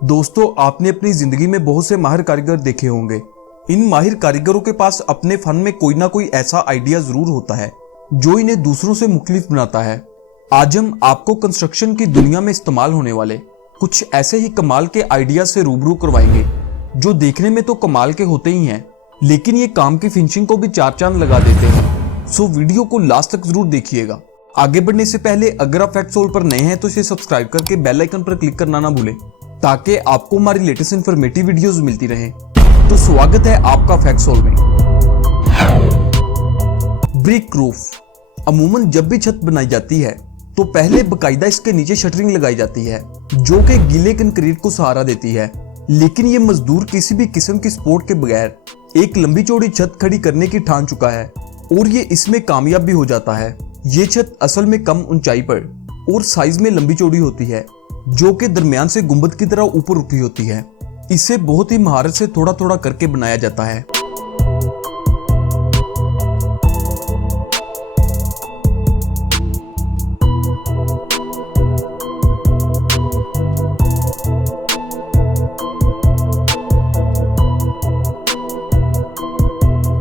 दोस्तों, आपने अपनी जिंदगी में बहुत से माहिर कारीगर देखे होंगे। इन माहिर कारीगरों के पास अपने फन में कोई ना कोई ऐसा आइडिया जरूर होता है जो इन्हें दूसरों से मुख्तलिफ बनाता है। आज हम आपको कंस्ट्रक्शन की दुनिया में इस्तेमाल होने वाले कुछ ऐसे ही कमाल के आइडिया से रूबरू करवाएंगे जो देखने में तो कमाल के होते ही हैं, लेकिन ये काम की फिनिशिंग को भी चार चांद लगा देते हैं। सो वीडियो को लास्ट तक जरूर देखिएगा। आगे बढ़ने से पहले अगर आप फैक्ट सोल पर नए हैं तो इसे सब्सक्राइब करके बेल आइकन पर क्लिक करना ना भूलें ताकि आपको हमारी लेटेस्ट इन्फॉर्मेटिव वीडियोस मिलती रहें। तो स्वागत है आपका फैक्ट सोल में। Brick roof. अमूमन जब भी छत बनाई जाती है तो पहले बकायदा इसके नीचे शटरिंग लगाई जाती है जो कि गीले कंक्रीट को सहारा देती है, लेकिन ये मजदूर किसी भी किस्म की सपोर्ट के बगैर एक लंबी चौड़ी छत खड़ी करने की ठान चुका है और ये इसमें कामयाब भी हो जाता है। ये छत असल में कम ऊंचाई पर और साइज में लंबी चौड़ी होती है जो कि दरमियान से गुंबद की तरह ऊपर उठी होती है। इसे बहुत ही महारत से थोड़ा थोड़ा करके बनाया जाता है।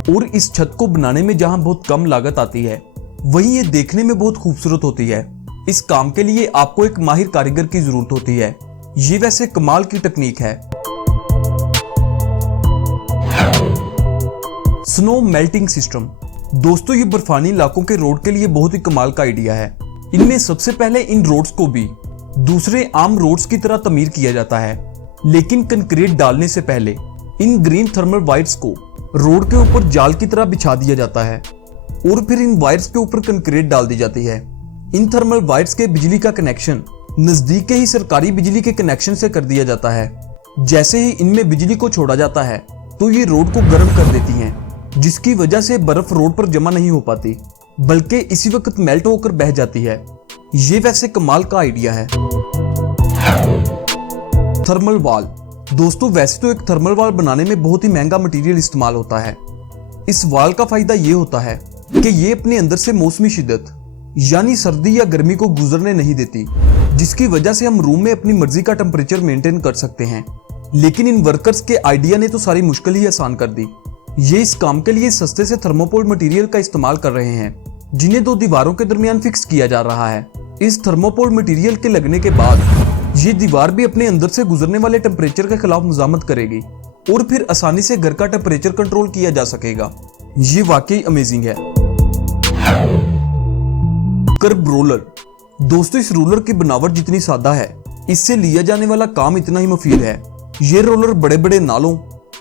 और इस छत को बनाने में जहां बहुत कम लागत आती है वहीं ये देखने में बहुत खूबसूरत होती है। इस काम के लिए आपको एक माहिर कारीगर की जरूरत होती है। ये वैसे कमाल की तकनीक है। Snow melting system. दोस्तों, ये बर्फानी इलाकों के रोड के लिए बहुत ही कमाल का आइडिया है। इनमें सबसे पहले इन रोड्स को भी दूसरे आम रोड्स की तरह तमीर किया जाता है, लेकिन कंक्रीट डालने से पहले इन ग्रीन थर्मल वायर्स को रोड के ऊपर जाल की तरह बिछा दिया जाता है और फिर इन वायर्स के ऊपर कंक्रीट डाल दी जाती है। इन थर्मल वायर्स के बिजली का कनेक्शन नजदीक के ही सरकारी बिजली के कनेक्शन से कर दिया जाता है। जैसे ही इनमें बिजली को छोड़ा जाता है तो ये रोड को गर्म कर देती हैं, जिसकी वजह से बर्फ रोड पर जमा नहीं हो पाती बल्कि इसी वक्त मेल्ट होकर बह जाती है। ये वैसे कमाल का आइडिया है। थर्मल वाल। दोस्तों, वैसे तो एक थर्मल वाल बनाने में बहुत ही महंगा मटेरियल इस्तेमाल होता है। इस वाल का फायदा ये होता है कि ये अपने अंदर से मौसमी शिद्दत यानी सर्दी या गर्मी को गुजरने नहीं देती, जिसकी वजह से हम रूम में अपनी मर्जी का टेम्परेचर मेंटेन कर सकते हैं। लेकिन इन वर्कर्स के आइडिया ने तो सारी मुश्किल ही आसान कर दी। ये इस काम के लिए सस्ते से थर्मोपोल मटेरियल का इस्तेमाल कर रहे हैं जिन्हें दो दीवारों के दरमियान फिक्स किया जा रहा है। इस थर्मोपोल मटेरियल के लगने के बाद ये दीवार भी अपने अंदर से गुजरने वाले टेम्परेचर के खिलाफ मुजामत करेगी और फिर आसानी से घर का टेम्परेचर कंट्रोल किया जा सकेगा। ये वाकई अमेजिंग है। कर्ब रोलर। दोस्तों, इस रोलर की बनावट जितनी सादा है, इससे लिया जाने वाला काम इतना ही मुफीद है। ये रोलर बड़े बड़े नालों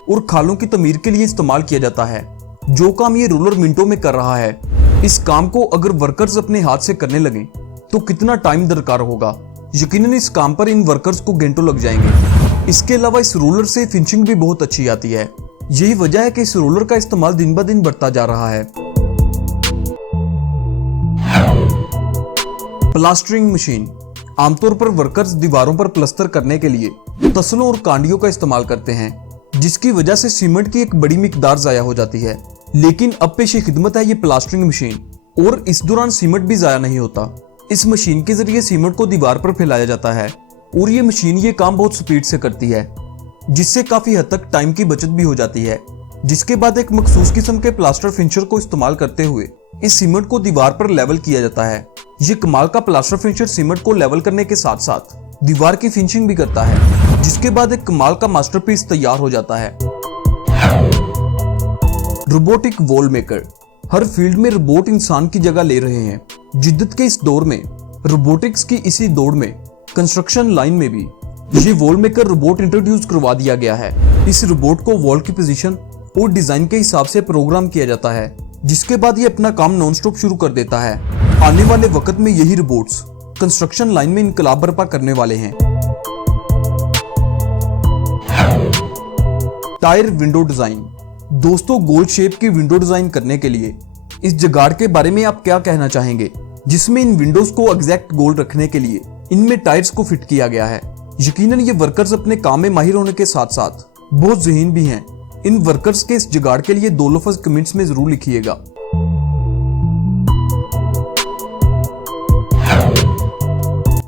और खालों की तमीर के लिए इस्तेमाल किया जाता है। जो काम ये रोलर मिनटों में कर रहा है, इस काम को अगर वर्कर्स अपने हाथ से करने लगे तो कितना टाइम दरकार होगा। यकीनन इस काम पर इन वर्कर्स को घंटों लग जाएंगे। इसके अलावा इस रोलर से फिनिशिंग भी बहुत अच्छी आती है। यही वजह है कि इस रोलर का इस्तेमाल दिन ब दिन बढ़ता जा रहा है। Plastering machine. आमतौर पर वर्कर्स दीवारों पर प्लास्टर करने के लिए तसलों और कांडियों का इस्तेमाल करते हैं, जिसकी वजह से सीमेंट की एक बड़ी मिकदार जाया हो जाती है। लेकिन अब पेशे खिदमत है ये प्लास्टरिंग मशीन और इस दौरान सीमेंट भी जाया नहीं होता। इस मशीन के जरिए सीमेंट को दीवार पर फैलाया जाता है और ये मशीन ये काम बहुत स्पीड से करती है, जिससे काफी हद तक टाइम की बचत भी हो जाती है। जिसके बाद एक मखसूस किस्म के प्लास्टर फिनिशर को इस्तेमाल करते हुए इस सीमेंट को दीवार पर लेवल किया जाता है। ये कमाल का प्लास्टर फिनिशर सीमेंट को लेवल करने के साथ साथ दीवार की फिनिशिंग भी करता है, जिसके बाद एक कमाल का मास्टरपीस तैयार हो जाता है। Robotic wall maker. हर फील्ड में रोबोट इंसान की जगह ले रहे हैं। जिद्दत के इस दौर में रोबोटिक्स की इसी दौड़ में कंस्ट्रक्शन लाइन में भी ये वॉल मेकर रोबोट इंट्रोड्यूस करवा दिया गया है। इस रोबोट को वॉल की पोजीशन और डिजाइन के हिसाब से प्रोग्राम किया जाता है, जिसके बाद ये अपना काम नॉन स्टॉप शुरू कर देता है। आने वाले वक्त में यही रोबोट्स कंस्ट्रक्शन लाइन में इनकलाब बर्पा करने वाले हैं। Tyre window design. दोस्तों, गोल शेप की विंडो डिजाइन करने के लिए इस जुगाड़ के बारे में आप क्या कहना चाहेंगे, जिसमें इन विंडोज को एग्जैक्ट गोल रखने के लिए इनमें टायर्स को फिट किया गया है। यकीनन ये वर्कर्स अपने काम में माहिर होने के साथ साथ बहुत ज़हीन भी हैं। इन वर्कर्स के इस जुगाड़ के लिए 2 लफ्ज कमेंट्स में जरूर लिखिएगा।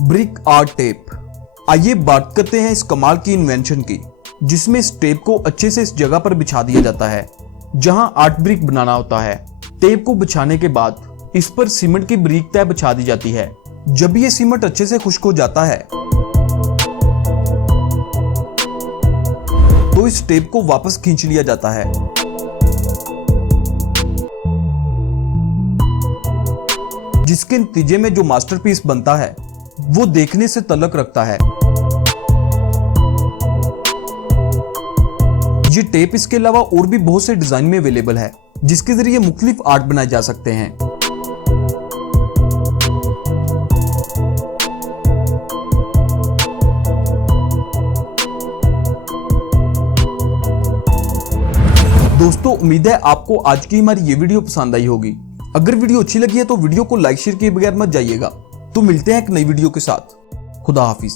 Brick art tape. आइए बात करते हैं इस कमाल की इन्वेंशन की, जिसमें इस टेप को अच्छे से इस जगह पर बिछा दिया जाता है जहां आर्ट ब्रिक बनाना होता है। टेप को बिछाने के बाद इस पर सीमेंट की बारीक तह बिछा दी जाती है। जब ये सीमेंट अच्छे से खुश्क हो जाता है तो इस टेप को वापस खींच लिया जाता है। जिसके नतीजे में जो मास्टरपीस बनता है वो देखने से तलक रखता है। ये टेप इसके अलावा और भी बहुत से डिजाइन में अवेलेबल है, जिसके जरिए मुख्तलिफ आर्ट बनाए जा सकते हैं। दोस्तों, उम्मीद है आपको आज की हमारी ये वीडियो पसंद आई होगी। अगर वीडियो अच्छी लगी है तो वीडियो को लाइक शेयर किए बगैर मत जाइएगा। तो मिलते हैं एक नई वीडियो के साथ। खुदा हाफिज।